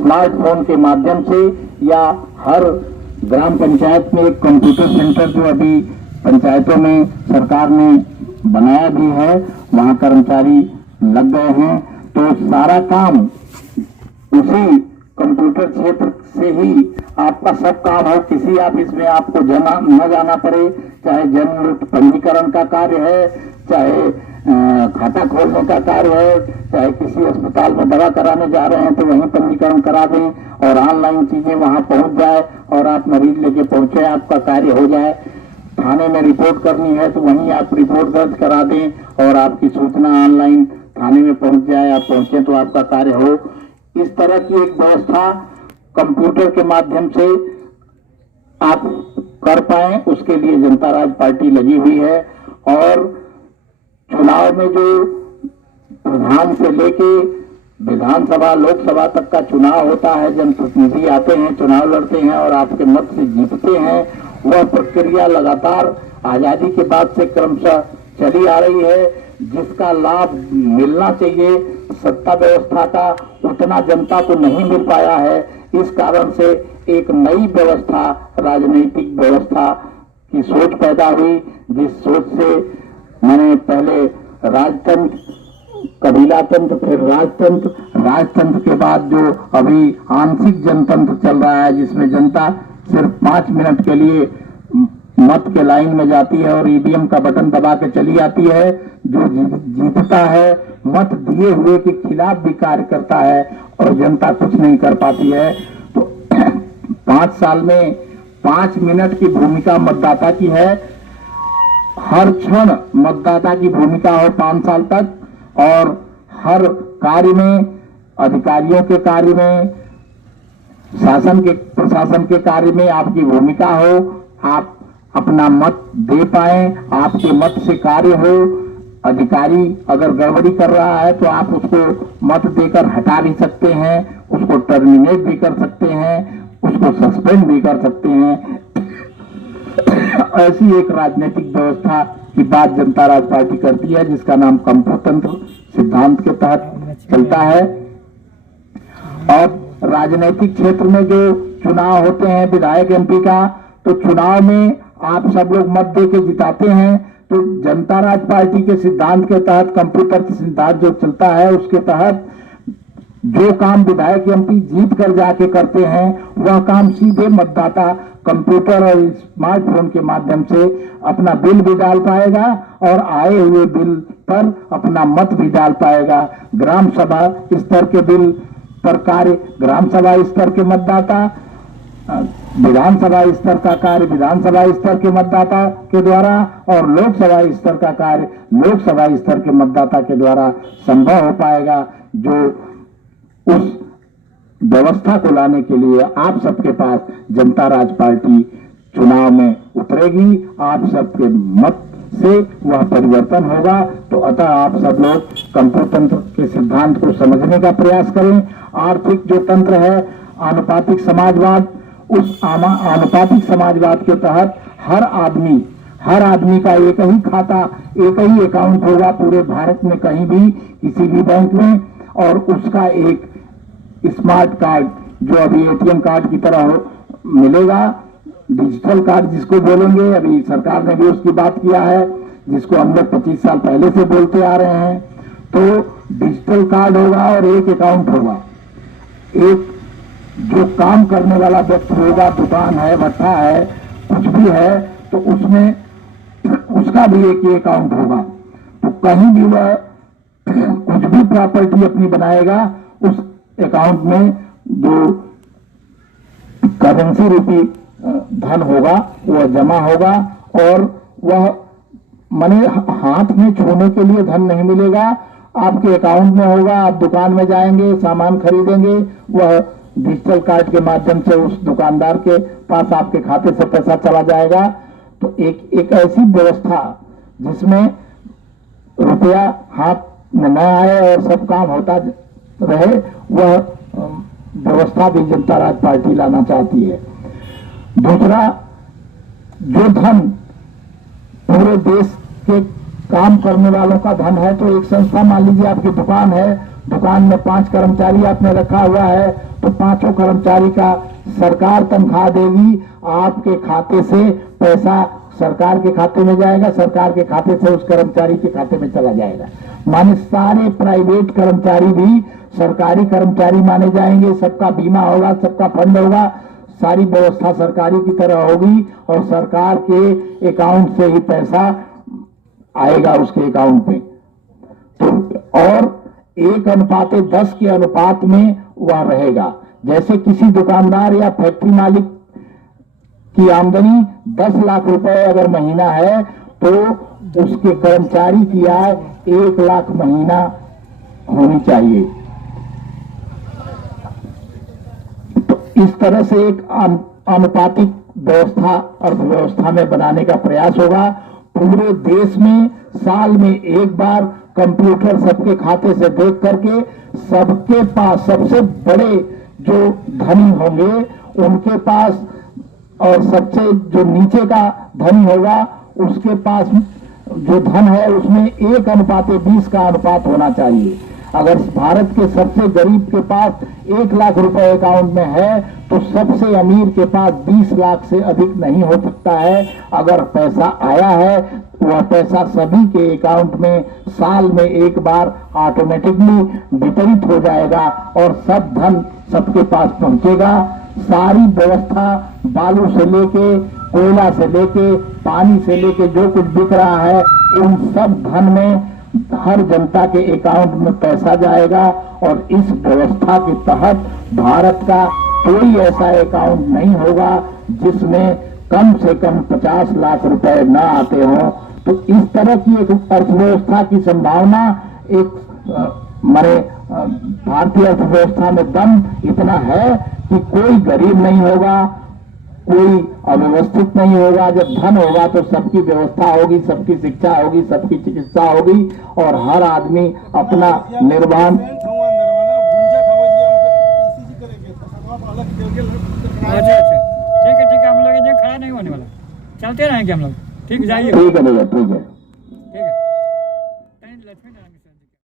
Smartphone के माध्यम से या हर ग्राम पंचायत में एक कंप्यूटर सेंटर जो अभी पंचायतों में सरकार ने बनाया भी है, वहां कर्मचारी लग गए हैं। तो सारा काम उसी कंप्यूटर क्षेत्र से ही आपका सब काम हो, किसी ऑफिस में आपको न जाना पड़े, चाहे जन्म पंजीकरण का कार्य है, चाहे खाता खोलने का कार्य है, चाहे किसी अस्पताल में दवा कराने जा रहे हैं तो वहीं पंजीकरण करा दें और ऑनलाइन चीजें वहां पहुंच जाए और आप मरीज लेके पहुंचे, आपका कार्य हो जाए। थाने में रिपोर्ट करनी है तो वहीं आप रिपोर्ट दर्ज करा दें और आपकी सूचना ऑनलाइन थाने में पहुंच जाए, आप पहुंचे तो आपका कार्य हो। इस तरह की एक व्यवस्था कंप्यूटर के माध्यम से आप कर पाए, उसके लिए जनता राज पार्टी लगी हुई है। और चुनाव में जो प्रधान से लेके विधानसभा लोकसभा तक का चुनाव होता है, जनप्रतिनिधि आते हैं, चुनाव लड़ते हैं और आपके मत से जीतते हैं, वह प्रक्रिया लगातार आजादी के बाद से क्रमशः चली आ रही है। जिसका लाभ मिलना चाहिए सत्ता व्यवस्था का, उतना जनता को नहीं मिल पाया है। इस कारण से एक नई व्यवस्था, राजनीतिक व्यवस्था की सोच पैदा हुई, जिस सोच से मैंने पहले राजतंत्र, कबीला तंत्र, फिर राजतंत्र, राजतंत्र के बाद जो अभी आंशिक जनतंत्र चल रहा है, जिसमें जनता सिर्फ 5 मिनट के लिए मत के लाइन में जाती है और ईवीएम का बटन दबा के चली आती है। जो जीतता है मत दिए हुए के खिलाफ भी कार्य करता है और जनता कुछ नहीं कर पाती है। तो 5 साल में 5 मिनट की भूमिका मतदाता की है। हर क्षण मतदाता की भूमिका हो 5 साल तक, और हर कार्य में, अधिकारियों के कार्य में, शासन के, प्रशासन के कार्य में आपकी भूमिका हो, आप अपना मत दे पाए, आपके मत से कार्य हो। अधिकारी अगर गड़बड़ी कर रहा है तो आप उसको मत देकर हटा भी सकते हैं, उसको टर्मिनेट भी कर सकते हैं, उसको सस्पेंड भी कर सकते हैं। ऐसी एक राजनीतिक व्यवस्था की बात जनता राज पार्टी करती है, जिसका नाम कंप्यूतंत्र सिद्धांत के तहत चलता है। और राजनीतिक क्षेत्र में जो चुनाव होते हैं विधायक एमपी का, तो चुनाव में आप सब लोग मत दे के जिताते हैं। तो जनता राज पार्टी के सिद्धांत के तहत, कंप्यूटर सिद्धांत जो चलता है, उसके तहत जो काम विधायक एमपी जीत कर जाके करते हैं, वह काम सीधे मतदाता कंप्यूटर और स्मार्टफोन के माध्यम से अपना बिल भी डाल पाएगा और आए हुए बिल पर अपना मत भी डाल पाएगा। ग्राम सभा स्तर के बिल पर कार्य ग्राम सभा स्तर के मतदाता, विधानसभा स्तर का कार्य विधानसभा स्तर के मतदाता के द्वारा, और लोकसभा स्तर का कार्य लोकसभा स्तर के मतदाता के द्वारा संभव हो पाएगा। जो उस व्यवस्था को लाने के लिए आप सबके पास जनता राज पार्टी चुनाव में उतरेगी, आप सबके मत से वह परिवर्तन होगा। तो अतः आप सब लोग कंप्यूतंत्र के सिद्धांत को समझने का प्रयास करें। आर्थिक जो तंत्र है, आनुपातिक समाजवाद, उस आनुपातिक समाजवाद के तहत हर आदमी का एक ही खाता, एक ही अकाउंट होगा पूरे भारत में, कहीं भी किसी भी बैंक में, और उसका एक स्मार्ट कार्ड जो अभी एटीएम कार्ड की तरह मिलेगा, डिजिटल कार्ड जिसको बोलेंगे, अभी सरकार ने भी उसकी बात किया है, जिसको हम लोग 25 साल पहले से बोलते आ रहे हैं। तो डिजिटल कार्ड होगा और एक अकाउंट होगा। एक जो काम करने वाला व्यक्ति होगा, दुकान है, भट्ठा है, कुछ भी है, तो उसमें उसका भी एक ही अकाउंट होगा। तो कहीं भी वह कुछ भी प्रॉपर्टी अपनी बनाएगा, उस अकाउंट में जो करेंसी रूपी धन होगा वह जमा होगा, और वह मनी हाथ में छूने के लिए धन नहीं मिलेगा, आपके अकाउंट में होगा। आप दुकान में जाएंगे, सामान खरीदेंगे, वह डिजिटल कार्ड के माध्यम से उस दुकानदार के पास आपके खाते से पैसा चला जाएगा। तो एक ऐसी व्यवस्था जिसमें रुपया हाथ में न आए और सब काम होता रहे, वह व्यवस्था भी जनता राज पार्टी लाना चाहती है। दूसरा, जो धन पूरे देश के काम करने वालों का धन है, तो एक संस्था, मान लीजिए आपकी दुकान है, दुकान में 5 कर्मचारी आपने रखा हुआ है तो 5 कर्मचारी का सरकार तनख्वाह देगी, आपके खाते से पैसा सरकार के खाते में जाएगा, सरकार के खाते से उस कर्मचारी के खाते में चला जाएगा। माने सारे प्राइवेट कर्मचारी भी सरकारी कर्मचारी माने जाएंगे, सबका बीमा होगा, सबका फंड होगा, सारी व्यवस्था सरकारी की तरह होगी और सरकार के अकाउंट से ही पैसा आएगा उसके अकाउंट में। तो और 1:10 के अनुपात में वह रहेगा। जैसे किसी दुकानदार या फैक्ट्री मालिक की आमदनी 10 लाख रुपए अगर महीना है तो उसके कर्मचारी की आय 1 लाख महीना होनी चाहिए। तो इस तरह से एक आनुपातिक व्यवस्था अर्थव्यवस्था में बनाने का प्रयास होगा। पूरे देश में साल में एक बार कंप्यूटर सबके खाते से देख करके सबके पास सबसे बड़े जो धनी होंगे उनके पास और सबसे जो नीचे का धनी होगा उसके पास जो धन है उसमें 1:20 का अनुपात होना चाहिए। अगर भारत के सबसे गरीब के पास 1 लाख रुपए अकाउंट में है तो सबसे अमीर के पास 20 लाख से अधिक नहीं हो सकता है। अगर पैसा आया है वह पैसा सभी के अकाउंट में साल में एक बार ऑटोमेटिकली वितरित हो जाएगा और सब धन सबके पास पहुंचेगा। सारी व्यवस्था बालू से लेके कोयला से लेके पानी से लेके जो कुछ बिक रहा है उन सब धन में हर जनता के अकाउंट में पैसा जाएगा और इस व्यवस्था के तहत भारत का कोई ऐसा अकाउंट नहीं होगा जिसमें कम से कम 50 लाख रुपए न आते हों। तो इस तरह की एक अर्थव्यवस्था की संभावना एक माने भारतीय अर्थव्यवस्था में दम इतना है कि कोई गरीब नहीं होगा, कोई अव्यवस्थित नहीं होगा। जब धन होगा तो सबकी व्यवस्था होगी, सबकी शिक्षा होगी, सबकी चिकित्सा होगी और हर आदमी अपना निर्वाह। अच्छा ठीक है हम लोग खड़ा नहीं होने वाला, चलते रहेंगे हम लोग। ठीक, जाइए। ठीक है भैया, ठीक है।